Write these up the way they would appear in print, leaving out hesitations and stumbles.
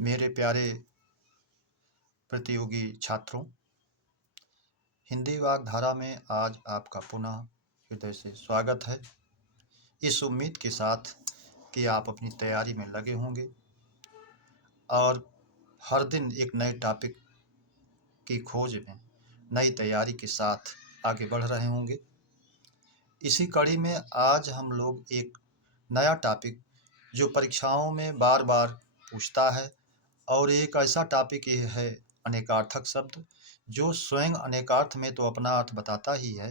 मेरे प्यारे प्रतियोगी छात्रों, हिंदी वाग्धारा में आज आपका पुनः हृदय से स्वागत है। इस उम्मीद के साथ कि आप अपनी तैयारी में लगे होंगे और हर दिन एक नए टॉपिक की खोज में नई तैयारी के साथ आगे बढ़ रहे होंगे। इसी कड़ी में आज हम लोग एक नया टॉपिक जो परीक्षाओं में बार बार पूछता है और एक ऐसा टॉपिक ये है अनेकार्थक शब्द, जो स्वयं अनेकार्थ में तो अपना अर्थ बताता ही है,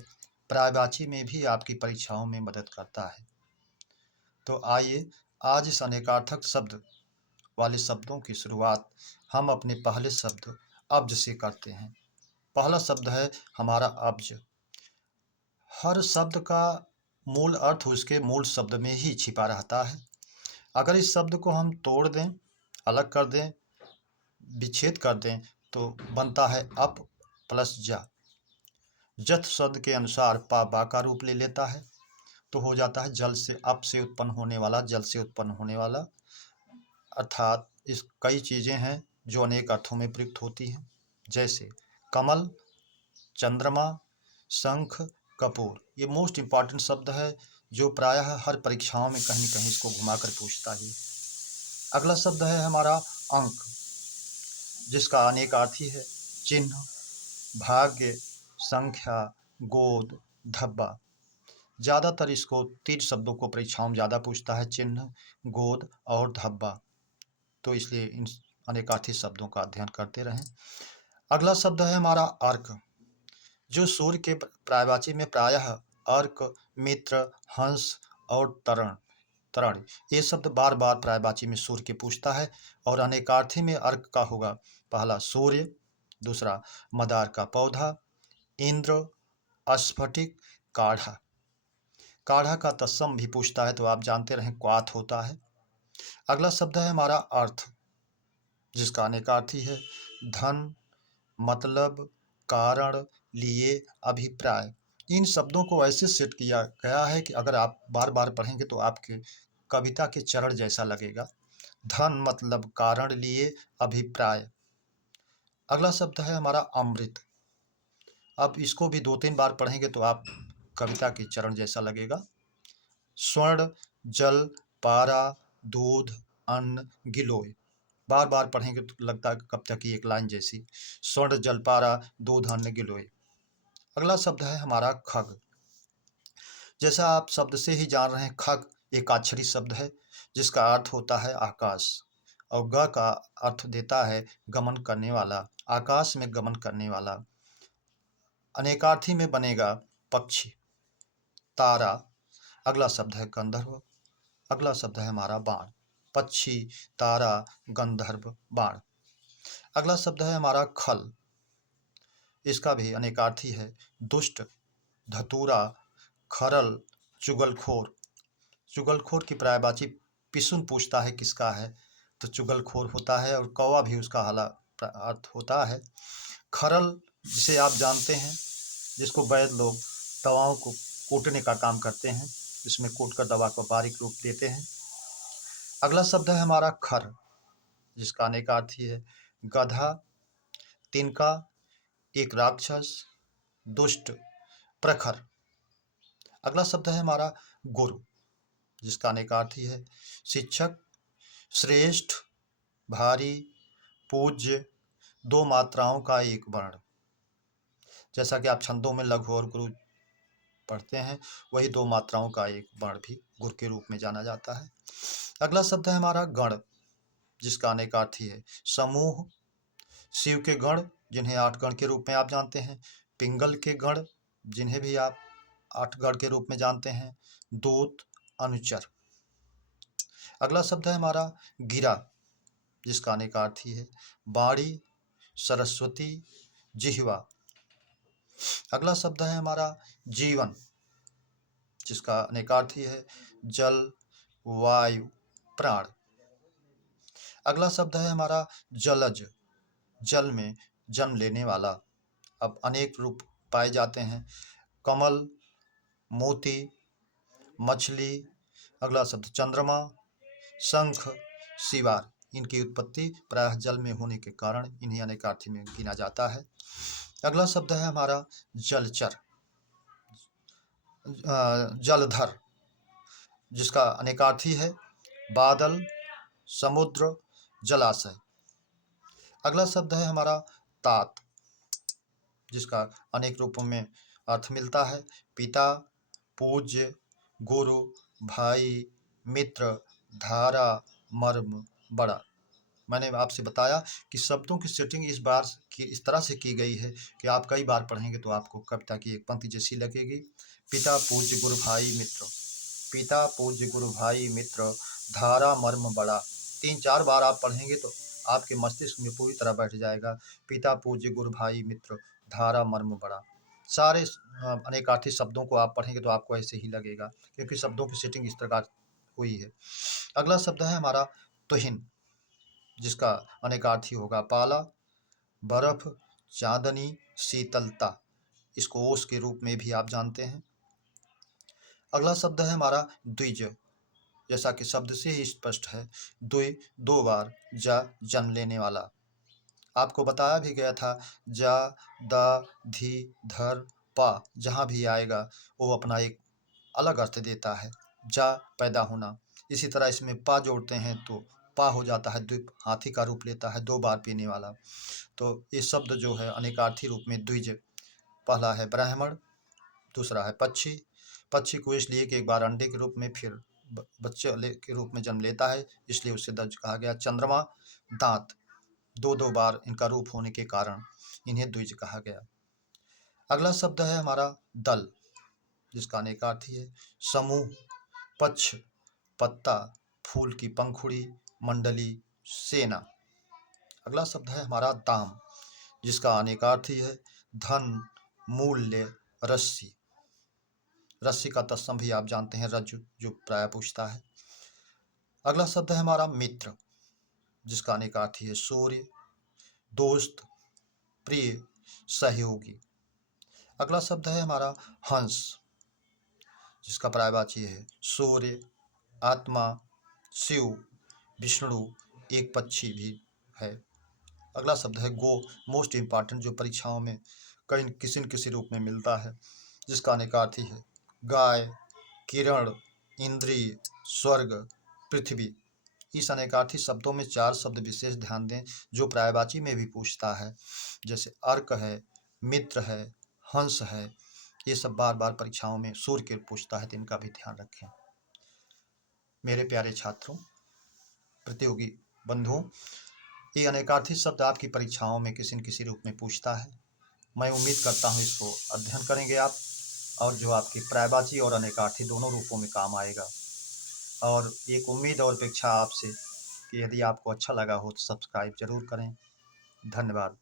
पर्यायवाची में भी आपकी परीक्षाओं में मदद करता है। तो आइए आज इस अनेकार्थक शब्द वाले शब्दों की शुरुआत हम अपने पहले शब्द अब्ज से करते हैं। पहला शब्द है हमारा अब्ज। हर शब्द का मूल अर्थ उसके मूल शब्द में ही छिपा रहता है। अगर इस शब्द को हम तोड़ दें, अलग कर दें, विच्छेद कर दें तो बनता है अप प्लस जा। जथ शब्द के अनुसार पा बा का रूप ले लेता है तो हो जाता है जल से, अप से उत्पन्न होने वाला, जल से उत्पन्न होने वाला। अर्थात इस कई चीज़ें हैं जो अनेक अर्थों में प्रयुक्त होती हैं, जैसे कमल, चंद्रमा, शंख, कपूर। ये मोस्ट इम्पॉर्टेंट शब्द है जो प्रायः हर परीक्षाओं में कहीं न कहीं इसको घुमाकर पूछता ही। अगला शब्द है हमारा अंक, जिसका अनेकार्थी है चिन्ह, भाग्य, संख्या, गोद, धब्बा। ज़्यादातर इसको 3 शब्दों को परीक्षाओं में ज़्यादा पूछता है, चिन्ह, गोद और धब्बा। तो इसलिए इन अनेकार्थी शब्दों का अध्ययन करते रहें। अगला शब्द है हमारा अर्क, जो सूर्य के पर्यायवाची में प्रायः अर्क, मित्र, हंस और तरण ये शब्द बार बार पर्यायवाची में सूर्य के पूछता है और अनेकार्थी में अर्क का होगा पहला सूर्य, दूसरा मदार का पौधा, इंद्र, स्फटिक, काढ़ा। काढ़ा का तत्सम भी पूछता है तो आप जानते रहें क्वाथ होता है। अगला शब्द है हमारा अर्थ, जिसका अनेकार्थी है धन, मतलब, कारण, लिए, अभिप्राय। इन शब्दों को ऐसे सेट किया गया है कि अगर आप बार बार पढ़ेंगे तो आपके कविता के चरण जैसा लगेगा। धन, मतलब, कारण, लिए, अभिप्राय। अगला शब्द है हमारा अमृत। अब इसको भी 2-3 बार पढ़ेंगे तो आप कविता के चरण जैसा लगेगा। स्वर्ण, जल, पारा, दूध, अन्न, गिलोय। बार बार पढ़ेंगे तो लगता है कविता की एक लाइन जैसी। स्वर्ण, जल, पारा, दूध, अन्न, गिलोय। अगला शब्द है हमारा खग। जैसा आप शब्द से ही जान रहे हैं, खग एकाक्षरी शब्द है जिसका अर्थ होता है आकाश और ग का अर्थ देता है गमन करने वाला, आकाश में गमन करने वाला। अनेकार्थी में बनेगा पक्षी, तारा। अगला शब्द है गंधर्व। अगला शब्द है हमारा बाण, पक्षी, तारा, गंधर्व, बाण। अगला शब्द है हमारा खल। इसका भी अनेकार्थी है दुष्ट, धतूरा, खरल, चुगलखोर। चुगलखोर की पर्यायवाची पिसुन पूछता है किसका है तो चुगलखोर होता है और कौवा भी उसका हाला अर्थ होता है। खरल, जिसे आप जानते हैं, जिसको वैद्य लोग दवाओं को कूटने का काम करते हैं, इसमें कूट कर दवा को बारीक रूप देते हैं। अगला शब्द है हमारा खर, जिसका अनेकार्थी है गधा, तिनका, एक राक्षस, दुष्ट, प्रखर। अगला शब्द है हमारा गुरु, जिसका अनेकार्थी है शिक्षक, श्रेष्ठ, भारी, पूज्य, 2 मात्राओं का एक वर्ण। जैसा कि आप छंदों में लघु और गुरु पढ़ते हैं, वही 2 मात्राओं का एक वर्ण भी गुरु के रूप में जाना जाता है। अगला शब्द है हमारा गण, जिसका अनेकार्थी है समूह, शिव के गण जिन्हें 8 गण के रूप में आप जानते हैं, पिंगल के गण जिन्हें भी आप 8 गण के रूप में जानते हैं, दूत, अनुचर। अगला शब्द है हमारा गिरा, जिसका अनेकार्थी है बाणी, सरस्वती, जिह्वा। अगला शब्द है हमारा जीवन, जिसका अनेकार्थी है जल, वायु, प्राण। अगला शब्द है हमारा जलज, जल में जन्म लेने वाला। अब अनेक रूप पाए जाते हैं, कमल, मोती, मछली। अगला शब्द चंद्रमा, शंख, सिवार। इनकी उत्पत्ति प्रायः जल में होने के कारण इन्हें अनेकार्थी में गिना जाता है। अगला शब्द है हमारा जलचर, जलधर, जिसका अनेकार्थी है बादल, समुद्र, जलाशय। अगला शब्द है हमारा तात, जिसका अनेक रूपों में अर्थ मिलता है पिता, पूज्य, गुरु, भाई, मित्र, धारा, मर्म, बड़ा। मैंने आपसे बताया कि शब्दों की सेटिंग इस तरह से की गई है कि आप कई बार पढ़ेंगे तो आपको कविता की एक पंक्ति जैसी लगेगी। पिता, पूज्य, गुरु, भाई, मित्र। पिता, पूज्य, गुरु, भाई, मित्र, धारा, मर्म, बड़ा। 3-4 बार आप पढ़ेंगे तो आपके मस्तिष्क में पूरी तरह बैठ जाएगा। पिता, पूज्य, गुरु, भाई, मित्र, धारा, मर्म, बड़ा। सारे अनेकार्थी शब्दों को आप पढ़ेंगे तो आपको ऐसे ही लगेगा, क्योंकि शब्दों की सेटिंग इस प्रकार हुई है। अगला शब्द है हमारा तुहिन, जिसका अनेकार्थी होगा पाला, बर्फ, चांदनी, शीतलता। इसको ओस के रूप में भी आप जानते हैं। अगला शब्द है हमारा द्विज, जैसा कि शब्द से ही स्पष्ट है, द्वि 2 बार, जन्म लेने वाला। आपको बताया भी गया था जा, दा, धी, धर, पा जहाँ भी आएगा वो अपना एक अलग अर्थ देता है। जा पैदा होना, इसी तरह इसमें पा जोड़ते हैं तो पा हो जाता है द्वीप, हाथी का रूप लेता है 2 बार पीने वाला। तो ये शब्द जो है अनेकार्थी रूप में द्विज। पहला है ब्राह्मण, दूसरा है पक्षी। पक्षी को इसलिए कि एक बार अंडे के रूप में फिर बच्चे के रूप में जन्म लेता है, इसलिए उसे द्विज कहा गया। चंद्रमा, दांत, 2-2 बार इनका रूप होने के कारण इन्हें द्विज कहा गया। अगला शब्द है हमारा दल, जिसका अनेकार्थी है समूह, पक्ष, पत्ता, फूल की पंखुड़ी, मंडली, सेना। अगला शब्द है हमारा दाम, जिसका अनेकार्थी है धन, मूल्य, रस्सी। रस्सी का तत्सम भी आप जानते हैं रज्जु, जो प्राय पूछता है। अगला शब्द है हमारा मित्र, जिसका अनेकार्थी है सूर्य, दोस्त, प्रिय, सहयोगी। अगला शब्द है हमारा हंस, जिसका पर्यायवाची है सूर्य, आत्मा, शिव, विष्णु, एक पक्षी भी है। अगला शब्द है गो, मोस्ट इम्पॉर्टेंट, जो परीक्षाओं में कहीं किसी न किसी रूप में मिलता है, जिसका अनेकार्थी है गाय, किरण, इंद्रिय, स्वर्ग, पृथ्वी। इस अनेकार्थी शब्दों में 4 शब्द विशेष ध्यान दें जो पर्यायवाची में भी पूछता है, जैसे अर्क है, मित्र है, हंस है। ये सब बार बार परीक्षाओं में सूर्य के पूछता है, तो इनका भी ध्यान रखें। मेरे प्यारे छात्रों, प्रतियोगी बंधुओं, ये अनेकार्थी शब्द आपकी परीक्षाओं में किसी न किसी रूप में पूछता है। मैं उम्मीद करता हूँ इसको अध्ययन करेंगे आप, और जो आपकी पर्यायवाची और अनेकार्थी दोनों रूपों में काम आएगा। और एक उम्मीद और अपेक्षा आपसे कि यदि आपको अच्छा लगा हो तो सब्सक्राइब जरूर करें। धन्यवाद।